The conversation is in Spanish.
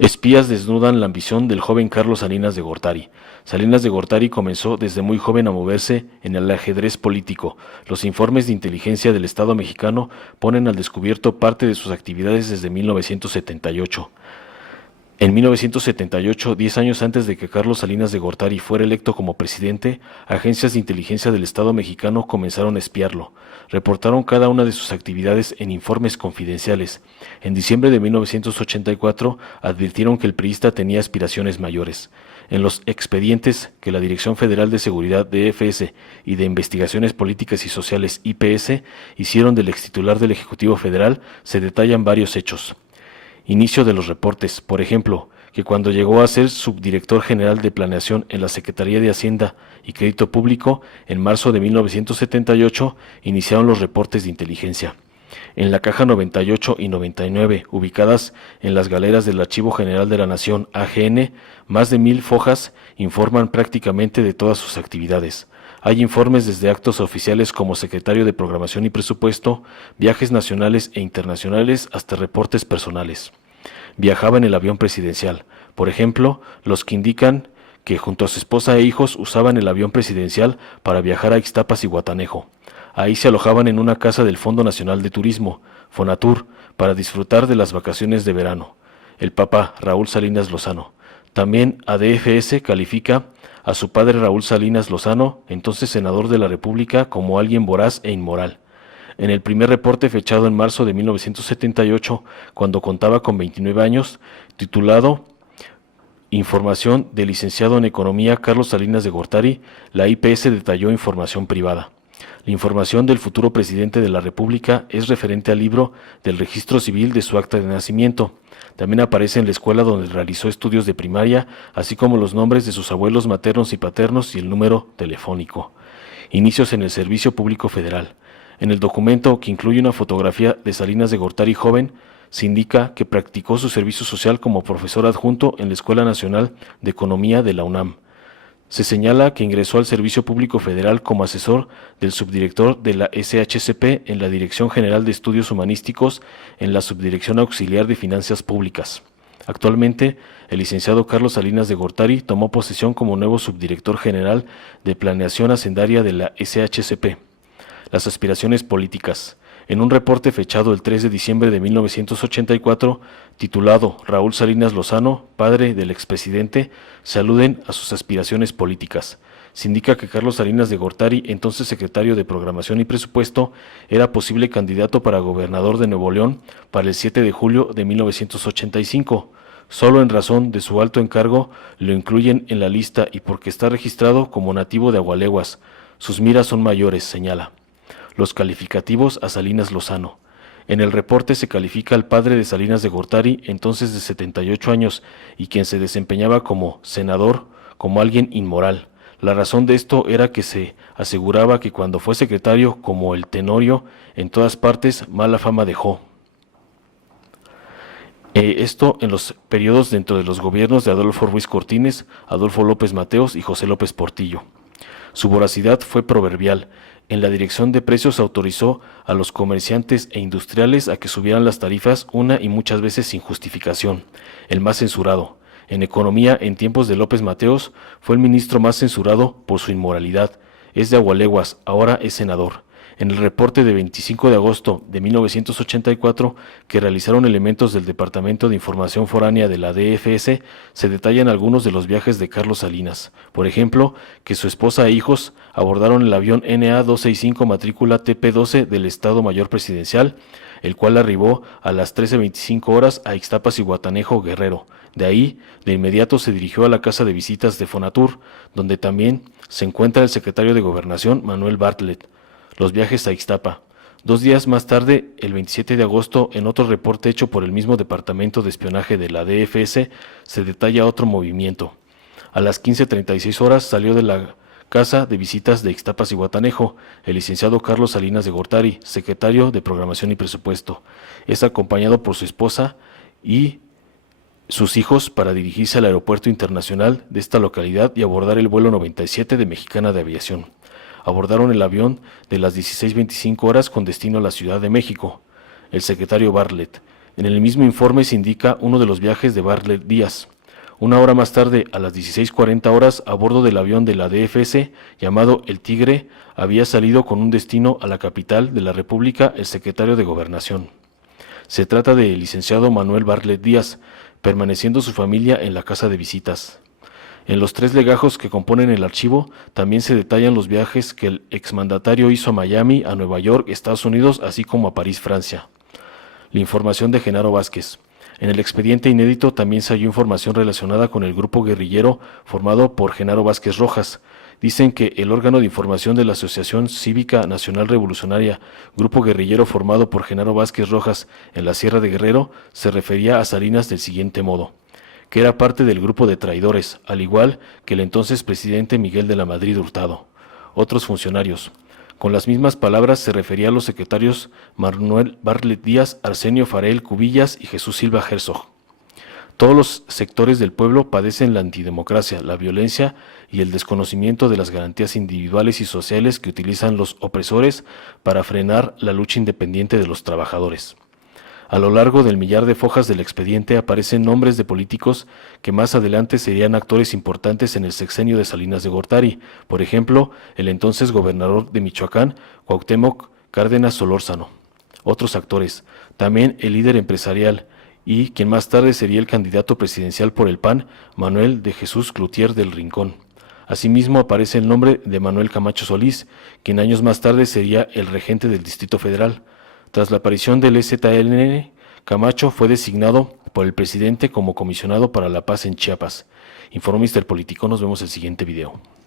Espías desnudan la ambición del joven Carlos Salinas de Gortari. Salinas de Gortari comenzó desde muy joven a moverse en el ajedrez político. Los informes de inteligencia del Estado mexicano ponen al descubierto parte de sus actividades desde 1978. En 1978, 10 años antes de que Carlos Salinas de Gortari fuera electo como presidente, agencias de inteligencia del Estado mexicano comenzaron a espiarlo. Reportaron cada una de sus actividades en informes confidenciales. En diciembre de 1984 advirtieron que el priista tenía aspiraciones mayores. En los expedientes que la Dirección Federal de Seguridad DFS y de Investigaciones Políticas y Sociales IPS hicieron del extitular del Ejecutivo Federal se detallan varios hechos. Inicio de los reportes, por ejemplo, que cuando llegó a ser subdirector general de Planeación en la Secretaría de Hacienda y Crédito Público, en marzo de 1978, iniciaron los reportes de inteligencia. En la caja 98 y 99, ubicadas en las galeras del Archivo General de la Nación, AGN, más de 1000 fojas informan prácticamente de todas sus actividades. Hay informes desde actos oficiales como secretario de Programación y Presupuesto, viajes nacionales e internacionales hasta reportes personales. Viajaba en el avión presidencial. Por ejemplo, los que indican que junto a su esposa e hijos usaban el avión presidencial para viajar a Ixtapas y Guatanejo. Ahí se alojaban en una casa del Fondo Nacional de Turismo, Fonatur, para disfrutar de las vacaciones de verano. El Papa Raúl Salinas Lozano. También ADFS califica a su padre Raúl Salinas Lozano, entonces senador de la República, como alguien voraz e inmoral. En el primer reporte fechado en marzo de 1978, cuando contaba con 29 años, titulado Información del licenciado en Economía Carlos Salinas de Gortari, la IPS detalló información privada. La información del futuro presidente de la República es referente al libro del registro civil de su acta de nacimiento. También aparece en la escuela donde realizó estudios de primaria, así como los nombres de sus abuelos maternos y paternos y el número telefónico. Inicios en el Servicio Público Federal. En el documento, que incluye una fotografía de Salinas de Gortari joven, se indica que practicó su servicio social como profesor adjunto en la Escuela Nacional de Economía de la UNAM. Se señala que ingresó al Servicio Público Federal como asesor del subdirector de la SHCP en la Dirección General de Estudios Humanísticos en la Subdirección Auxiliar de Finanzas Públicas. Actualmente, el licenciado Carlos Salinas de Gortari tomó posesión como nuevo subdirector general de Planeación Hacendaria de la SHCP. Las aspiraciones políticas. En un reporte fechado el 3 de diciembre de 1984, titulado Raúl Salinas Lozano, padre del expresidente, se aluden a sus aspiraciones políticas. Se indica que Carlos Salinas de Gortari, entonces secretario de Programación y Presupuesto, era posible candidato para gobernador de Nuevo León para el 7 de julio de 1985. Solo en razón de su alto encargo lo incluyen en la lista y porque está registrado como nativo de Agualeguas. Sus miras son mayores, señala. Los calificativos a Salinas Lozano. En el reporte se califica al padre de Salinas de Gortari, entonces de 78 años, y quien se desempeñaba como senador, como alguien inmoral. La razón de esto era que se aseguraba que cuando fue secretario, como el Tenorio, en todas partes mala fama dejó. Esto en los periodos dentro de los gobiernos de Adolfo Ruiz Cortines, Adolfo López Mateos y José López Portillo. Su voracidad fue proverbial. En la Dirección de Precios autorizó a los comerciantes e industriales a que subieran las tarifas una y muchas veces sin justificación. El más censurado. En Economía, en tiempos de López Mateos, fue el ministro más censurado por su inmoralidad. Es de Agualeguas, ahora es senador. En el reporte de 25 de agosto de 1984 que realizaron elementos del Departamento de Información Foránea de la DFS, se detallan algunos de los viajes de Carlos Salinas. Por ejemplo, que su esposa e hijos abordaron el avión NA-265 matrícula TP-12 del Estado Mayor Presidencial, el cual arribó a las 13:25 horas a Ixtapas y Guatanejo, Guerrero. De ahí, de inmediato se dirigió a la casa de visitas de Fonatur, donde también se encuentra el secretario de Gobernación, Manuel Bartlett. Los viajes a Ixtapa. 2 días más tarde, el 27 de agosto, en otro reporte hecho por el mismo Departamento de Espionaje de la DFS, se detalla otro movimiento. A las 15:36 horas salió de la casa de visitas de Ixtapas y Guatanejo el licenciado Carlos Salinas de Gortari, secretario de Programación y Presupuesto. Es acompañado por su esposa y sus hijos para dirigirse al aeropuerto internacional de esta localidad y abordar el vuelo 97 de Mexicana de Aviación. Abordaron el avión de las 16:25 horas con destino a la Ciudad de México. El secretario Bartlett. En el mismo informe se indica uno de los viajes de Bartlett Díaz. Una hora más tarde, a las 16:40 horas, a bordo del avión de la DFS, llamado El Tigre, había salido con un destino a la capital de la República el secretario de Gobernación. Se trata del licenciado Manuel Bartlett Díaz, permaneciendo su familia en la casa de visitas. En los 3 legajos que componen el archivo también se detallan los viajes que el exmandatario hizo a Miami, a Nueva York, Estados Unidos, así como a París, Francia. La información de Genaro Vázquez. En el expediente inédito también se halló información relacionada con el grupo guerrillero formado por Genaro Vázquez Rojas. Dicen que el órgano de información de la Asociación Cívica Nacional Revolucionaria, grupo guerrillero formado por Genaro Vázquez Rojas en la Sierra de Guerrero, se refería a Salinas del siguiente modo: que era parte del grupo de traidores, al igual que el entonces presidente Miguel de la Madrid Hurtado. Otros funcionarios. Con las mismas palabras se refería a los secretarios Manuel Bartlett Díaz, Arsenio Farell Cubillas y Jesús Silva Herzog. Todos los sectores del pueblo padecen la antidemocracia, la violencia y el desconocimiento de las garantías individuales y sociales que utilizan los opresores para frenar la lucha independiente de los trabajadores. A lo largo del millar de fojas del expediente aparecen nombres de políticos que más adelante serían actores importantes en el sexenio de Salinas de Gortari, por ejemplo, el entonces gobernador de Michoacán, Cuauhtémoc Cárdenas Solórzano. Otros actores, también el líder empresarial y quien más tarde sería el candidato presidencial por el PAN, Manuel de Jesús Cloutier del Rincón. Asimismo aparece el nombre de Manuel Camacho Solís, quien años más tarde sería el regente del Distrito Federal. Tras la aparición del EZLN, Camacho fue designado por el presidente como comisionado para la paz en Chiapas. Informó Mr. Político. Nos vemos en el siguiente video.